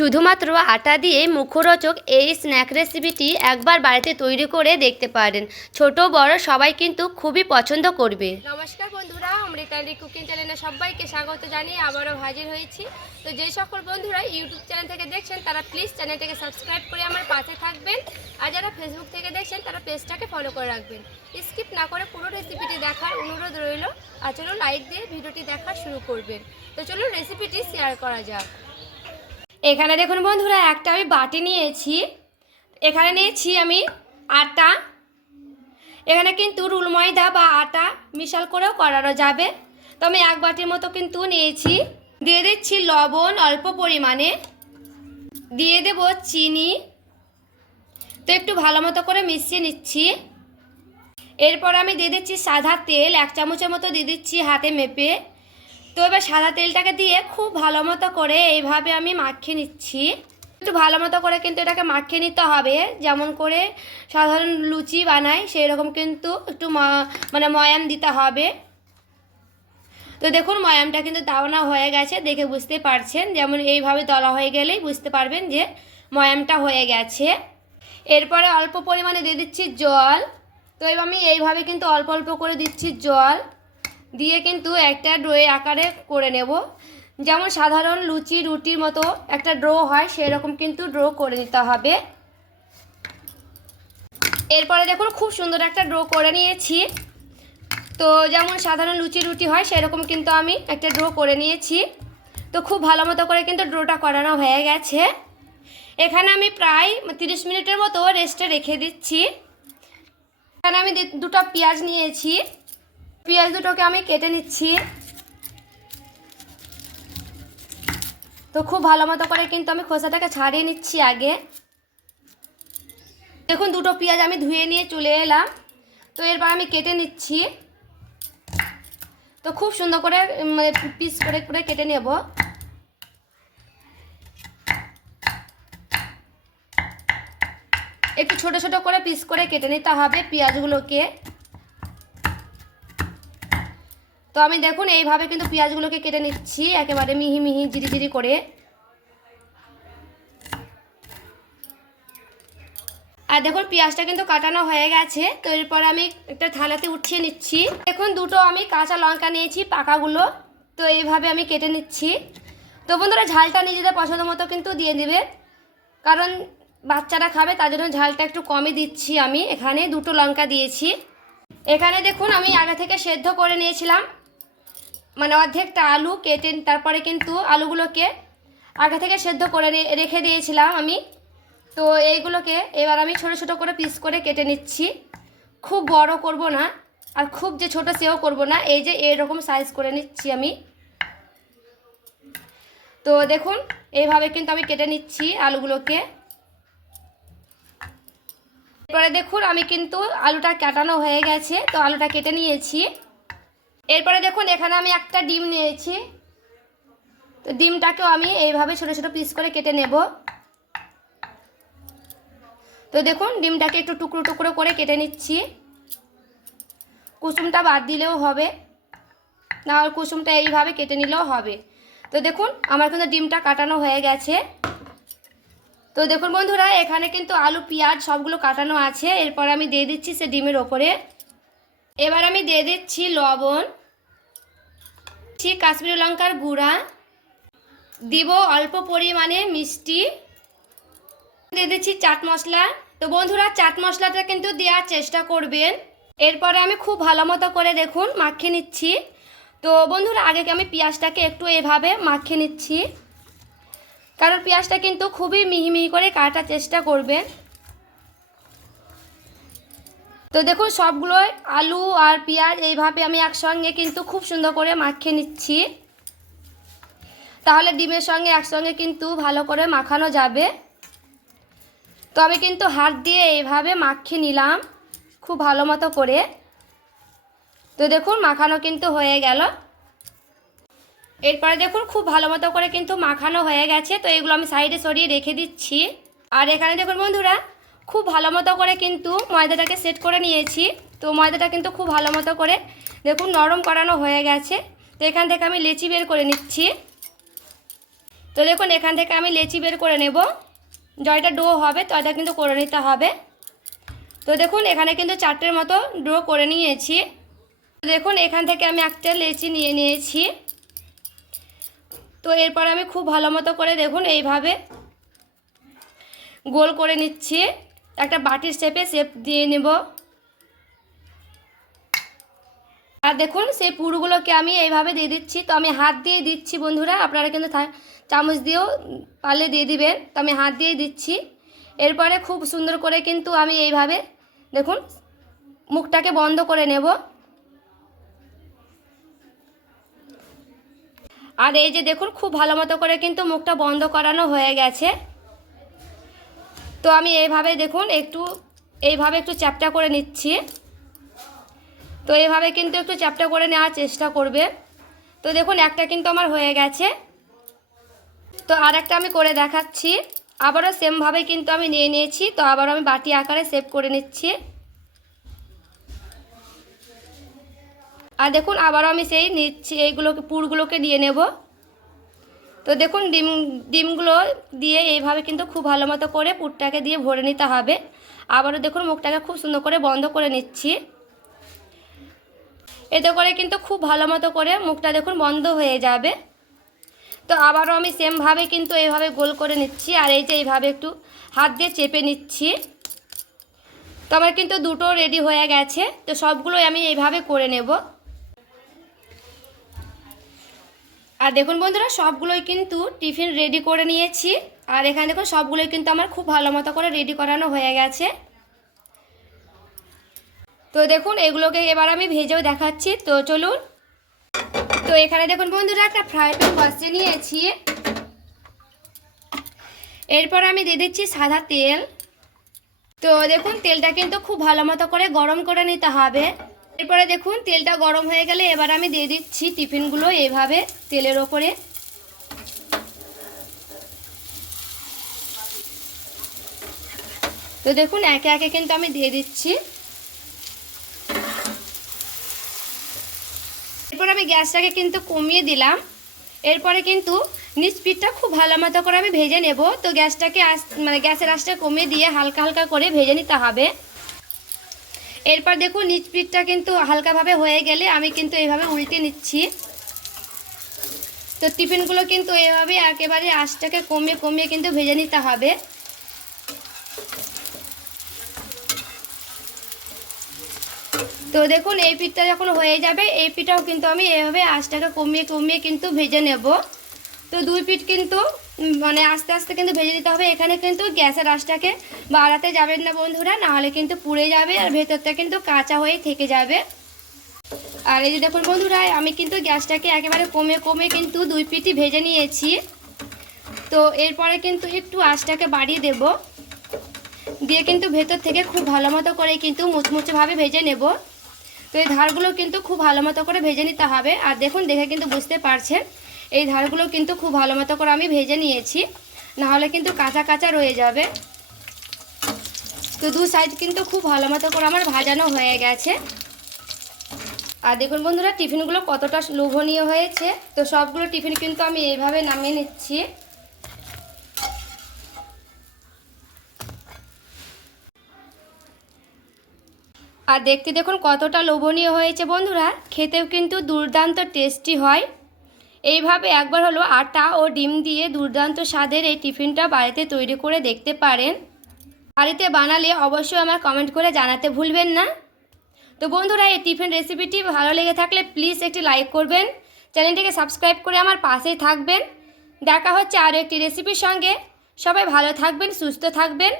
শুধুমাত্র আটা দিয়ে মুখরোচক এই স্ন্যাক রেসিপিটি একবার বাড়িতে তৈরি করে দেখতে পারেন। ছোট বড় সবাই কিন্তু খুবই পছন্দ করবে। নমস্কার বন্ধুরা, অমৃতালি কুকিং চ্যানেলে সবাইকে স্বাগত জানিয়ে আবারও হাজির হয়েছি। তো যে সকল বন্ধুরা ইউটিউব চ্যানেল থেকে দেখছেন তারা প্লিজ চ্যানেলটাকে সাবস্ক্রাইব করে আমার পাশে থাকবেন, আর যারা ফেসবুক থেকে দেখছেন তারা পেজটাকে ফলো করে রাখবেন। স্কিপ না করে পুরো রেসিপিটি দেখার অনুরোধ রইল। আর চলো লাইক দিয়ে ভিডিওটি দেখা শুরু করবেন। তো চলো রেসিপিটি শেয়ার করা যাক। এখানে দেখুন বন্ধুরা, একটা আমি বাটি নিয়েছি। এখানে নিয়েছি আমি আটা। এখানে কিন্তু রুল ময়দা বা আটা মিশাল করেও করানো যাবে। তো আমি এক বাটির মতো কিন্তু নিয়েছি। দিয়ে দিচ্ছি লবণ অল্প পরিমাণে, দিয়ে দেব চিনি। তো একটু ভালো মতো করে মিশিয়ে নিচ্ছি। এরপর আমি দিয়ে দিচ্ছি সাদা তেল, 1 চামচের মতো দিয়ে দিচ্ছি হাতে মেপে। তো এবার সাদা তেলটাকে দিয়ে খুব ভালো মতো করে এইভাবে আমি মাখিয়ে নিচ্ছি। একটু ভালো মতো করে কিন্তু এটাকে মাখিয়ে নিতে হবে, যেমন করে সাধারণ লুচি বানাই সেই রকম কিন্তু একটু ময়াম দিতে হবে। তো দেখুন ময়ামটা কিন্তু দাওনা হয়ে গেছে, দেখে বুঝতে পারছেন। যেমন এইভাবে দলা হয়ে গেলেই বুঝতে পারবেন যে ময়ামটা হয়ে গেছে। এরপরে অল্প পরিমাণে দিয়ে দিচ্ছি জল। তো এবার আমি এইভাবে কিন্তু অল্প অল্প করে দিচ্ছি জল দিয়ে কিন্তু একটা ডোয়ের আকারে করে নেব। যেমন সাধারণ লুচি রুটির মতো একটা ড্রো হয় সেরকম কিন্তু ড্রো করে নিতে হবে। এরপরে দেখুন খুব সুন্দর একটা ড্রো করে নিয়েছি। তো যেমন সাধারণ লুচি রুটি হয় সেরকম কিন্তু আমি একটা ড্রো করে নিয়েছি। তো খুব ভালো মতো করে কিন্তু ড্রোটা করানো হয়ে গেছে। এখানে আমি প্রায় 30 মিনিটের মতো রেস্টে রেখে দিচ্ছি। এখানে আমি দুটো পেঁয়াজ নিয়েছি। পেঁয়াজ দুটোকে আমি কেটে নিচ্ছি। তো খুব ভালো মতো করে কিন্তু আমি খোসাটাকে ছাড়িয়ে নিচ্ছি আগে। দেখুন দুটো পেঁয়াজ আমি ধুয়ে নিয়ে চলে এলাম। তো এরপর আমি কেটে নিচ্ছি। তো খুব সুন্দর করে পিস করে করে কেটে নেব। একটু ছোট ছোট করে পিস করে কেটে নিতে হবে পেঁয়াজগুলোকে। তো আমি দেখুন এইভাবে কিন্তু পেঁয়াজগুলোকে কেটে নিচ্ছি একেবারে মিহি মিহি জিরি জিরি করে। আর দেখুন পেঁয়াজটা কিন্তু কাটানো হয়ে গেছে। তো এরপর আমি একটা থালাতে উঠিয়ে নিচ্ছি। দেখুন দুটো আমি কাঁচা লঙ্কা নিয়েছি পাকাগুলো। তো এইভাবে আমি কেটে নিচ্ছি। তো বন্ধুরা ঝালটা নিজেদের পছন্দ মতো কিন্তু দিয়ে দিবে, কারণ বাচ্চারা খাবে তার জন্য ঝালটা একটু কমই দিচ্ছি। আমি এখানে দুটো লঙ্কা দিয়েছি। এখানে দেখুন আমি আগে থেকে সেদ্ধ করে নিয়েছিলাম, অর্ধেকটা আলু কেটে, তারপরে কিন্তু আলুগুলোকে আগে থেকে সেদ্ধ করে রেখে দিয়েছিলাম আমি। তো এইগুলোকে এবার আমি ছোট ছোট করে পিস করে কেটে নিচ্ছি। খুব বড় করব না আর খুব যে ছোট সেও করব না, এই যে এরকম সাইজ করে নিচ্ছি আমি। তো দেখুন এইভাবে কিন্তু আমি কেটে নিচ্ছি আলুগুলোকে। এরপরে দেখুন আমি কিন্তু আলুটা কাটানো হয়ে গেছে। তো আলুটা কেটে নিয়েছি। এরপরে দেখুন এখানে আমি একটা ডিম নিয়েছি। তো ডিমটাকেও আমি এইভাবে ছোট ছোট পিস করে কেটে নেব। তো দেখুন ডিমটাকে একটু টুকরো টুকরো করে কেটে নিচ্ছি। কুসুমটা বাদ দিলেও হবে, না আর কুসুমটা এইভাবে কেটে নিলেও হবে। তো দেখুন আমার কিন্তু ডিমটা কাটানো হয়ে গেছে। তো দেখুন বন্ধুরা এখানে কিন্তু আলু পেঁয়াজ সবগুলো কাটানো আছে। এরপর আমি দিয়ে দিচ্ছি সে ডিমের ওপরে। এবার আমি দিয়ে দিচ্ছি লবণ, কাশ্মীরি লঙ্কার গুঁড়া, দিব অল্প পরিমাণে মিষ্টি, দিয়ে দিচ্ছি চাট মশলা। তো বন্ধুরা চাট মশলাটা কিন্তু দেওয়ার চেষ্টা করবেন। এরপরে আমি খুব ভালো মতো করে দেখুন মাখিয়ে নিচ্ছি। তো বন্ধুরা আগে আমি পেঁয়াজটাকে একটু এভাবে মাখিয়ে নিচ্ছি, কারণ পেঁয়াজটা কিন্তু খুবই মিহি মিহি করে কাটার চেষ্টা করবেন। তো দেখুন সবগুলো আলু আর পেঁয়াজ এইভাবে আমি একসঙ্গে কিন্তু খুব সুন্দর করে মাখিয়ে নিচ্ছি, তাহলে ডিমের সঙ্গে একসঙ্গে কিন্তু ভালো করে মাখানো যাবে। তো আমি কিন্তু হাত দিয়ে এইভাবে মাখিয়ে নিলাম খুব ভালো মতো করে। তো দেখুন মাখানো কিন্তু হয়ে গেল। এরপরে দেখুন খুব ভালো মতো করে কিন্তু মাখানো হয়ে গেছে। তো এগুলো আমি সাইডে সরিয়ে রেখে দিচ্ছি। আর এখানে দেখুন বন্ধুরা খুব ভালো মতো করে কিন্তু ময়দাটাকে সেট করে নিয়েছি। তো ময়দাটা কিন্তু খুব ভালো মতো করে দেখুন নরম করানো হয়ে গেছে। তো এখান থেকে আমি লেচি বের করে নিচ্ছি। তো দেখুন এখান থেকে আমি লেচি বের করে নেব, জয়টা ডো হবে তো এটা কিন্তু করে নিতে হবে। তো দেখুন এখানে কিন্তু 4টের মতো ডো করে নিয়েছি। দেখুন এখান থেকে আমি একটা লেচি নিয়ে নিয়েছি। তো এরপর আমি খুব ভালো মতো করে দেখুন এইভাবে গোল করে নিচ্ছি, একটা বাটির শেপ দিয়ে নেব। আর দেখুন সেই পুরগুলোকে আমি এইভাবে দিয়ে দিচ্ছি। তো আমি হাত দিয়ে দিচ্ছি বন্ধুরা, আপনারা কিন্তু চামচ দিয়েও পারলে দিয়ে দিবেন। তো আমি হাত দিয়ে দিচ্ছি। এরপরে খুব সুন্দর করে কিন্তু আমি এইভাবে দেখুন মুখটাকে বন্ধ করে নেব। আর এই যে দেখুন খুব ভালো মতো করে কিন্তু মুখটা বন্ধ করানো হয়ে গেছে। তো আমি এইভাবে দেখুন এইভাবে একটু চ্যাপটা করে নিচ্ছি। তো এইভাবে কিন্তু একটু চ্যাপটা করে নেওয়ার চেষ্টা করবে। তো দেখুন একটা কিন্তু আমার হয়ে গেছে। তো আর একটা আমি করে দেখাচ্ছি। আবারও সেমভাবে কিন্তু আমি নিয়ে নিয়েছি। তো আবারও আমি বাটি আকারে শেপ করে নিচ্ছি। আর দেখুন আবারও আমি সেই নিচ্ছি, এইগুলোকে পুরগুলোকে দিয়ে নেব। তো দেখুন ডিমগুলো দিয়ে এইভাবে কিন্তু খুব ভালো মতো করে পুরটাকে দিয়ে ভরে নিতে হবে। আবারও দেখুন মুখটাকে খুব সুন্দর করে বন্ধ করে নিচ্ছি। এতে করে কিন্তু খুব ভালো মতো করে মুখটা দেখুন বন্ধ হয়ে যাবে। তো আবারও আমি সেমভাবে কিন্তু এইভাবে গোল করে নিচ্ছি। আর এই যে এইভাবে একটু হাত দিয়ে চেপে নিচ্ছি। তো আমার কিন্তু দুটো রেডি হয়ে গেছে। তো সবগুলোই আমি এইভাবে করে নেব। আর দেখুন বন্ধুরা সবগুলোই কিন্তু টিফিন রেডি করে নিয়েছি। আর এখানে দেখুন সবগুলোই কিন্তু আমার খুব ভালো মতো করে রেডি করানো হয়ে গেছে। তো দেখুন এগুলোকে এবার আমি ভেজেও দেখাচ্ছি। তো চলুন। তো এখানে দেখুন বন্ধুরা একটা ফ্রাই প্যান বসিয়ে নিয়েছি। এরপর আমি দিয়ে দিচ্ছি সাদা তেল। তো দেখুন তেলটা কিন্তু খুব ভালো মতো করে গরম করে নিতে হবে। এরপরে দেখুন তেলটা গরম হয়ে গেলে এবার আমি দিয়ে দিচ্ছি টিফিনগুলো এইভাবে তেলের ওপরে। তো দেখুন একে একে কিন্তু আমি দিয়ে দিচ্ছি। এরপর আমি গ্যাসটাকে কিন্তু কমিয়ে দিলাম। এরপরে কিন্তু নিচ পিঠটা খুব ভালো মতো করে আমি ভেজে নেব। তো গ্যাসটাকে গ্যাসের আঁচটা কমিয়ে দিয়ে হালকা হালকা করে ভেজে নিতে হবে। এরপর দেখুন নিচ পিঠটা কিন্তু হালকাভাবে হয়ে গেলে আমি কিন্তু এইভাবে উল্টে নিচ্ছি। তো টিফিনগুলো কিন্তু এইভাবে একেবারে আঁচটাকে কমিয়ে কমিয়ে কিন্তু ভেজে নিতে হবে। তো দেখুন এই পিঠটা যখন হয়ে যাবে এই পিঠাও কিন্তু আমি এইভাবে আঁচটাকে কমিয়ে কমিয়ে কিন্তু ভেজে নেব। তো দুই পিঠ কিন্তু আস্তে আস্তে কিন্তু ভেজে দিতে হবে। এখানে কিন্তু গ্যাসের আঁচটাকে বাড়াতে যাবেন না বন্ধুরা, নাহলে কিন্তু পুড়ে যাবে আর ভেতরটা কিন্তু কাঁচা হয়ে থেকে যাবে। আর এই যে দেখুন বন্ধুরা আমি কিন্তু গ্যাসটাকে একেবারে কমিয়ে কমিয়ে কিন্তু দুই পিঠই ভেজে নিয়েছি। তো এরপরে কিন্তু একটু আঁচটাকে বাড়িয়ে দেব, দিয়ে কিন্তু ভেতর থেকে খুব ভালো মতো করে কিন্তু মুচমুচেভাবে ভেজে নেব। তো এই ধারগুলো কিন্তু খুব ভালো মতো করে ভেজে নিতে হবে। আর দেখুন দেখে কিন্তু বুঝতে পারছেন এই ধারগুলো কিন্তু খুব ভালো মতো করে আমি ভেজে নিয়েছি, নাহলে কিন্তু কাঁচা কাঁচা রয়ে যাবে। তো দু সাইড কিন্তু খুব ভালো মতো করে আমার ভাজানো হয়ে গেছে। আর দেখুন বন্ধুরা টিফিনগুলো কতটা লোভনীয় হয়েছে। তো সবগুলো টিফিন কিন্তু আমি এইভাবে নামিয়ে নিচ্ছি। আর দেখতে দেখুন কতটা লোভনীয় হয়েছে বন্ধুরা, খেতেও কিন্তু দুর্দান্ত টেস্টি হয়। এইভাবে একবার হলো আটা ও ডিম দিয়ে দুর্দান্ত স্বাদের এই টিফিনটা বাড়িতে তৈরি করে দেখতে পারেন। বাড়িতে বানালে অবশ্যই আমার কমেন্ট করে জানাতে ভুলবেন না। তো বন্ধুরা এই টিফিন রেসিপিটি ভালো লেগে থাকলে প্লিজ একটি লাইক করবেন, চ্যানেলটিকে সাবস্ক্রাইব করে আমার পাশেই থাকবেন। দেখা হচ্ছে আরও একটি রেসিপির সঙ্গে। সবাই ভালো থাকবেন, সুস্থ থাকবেন।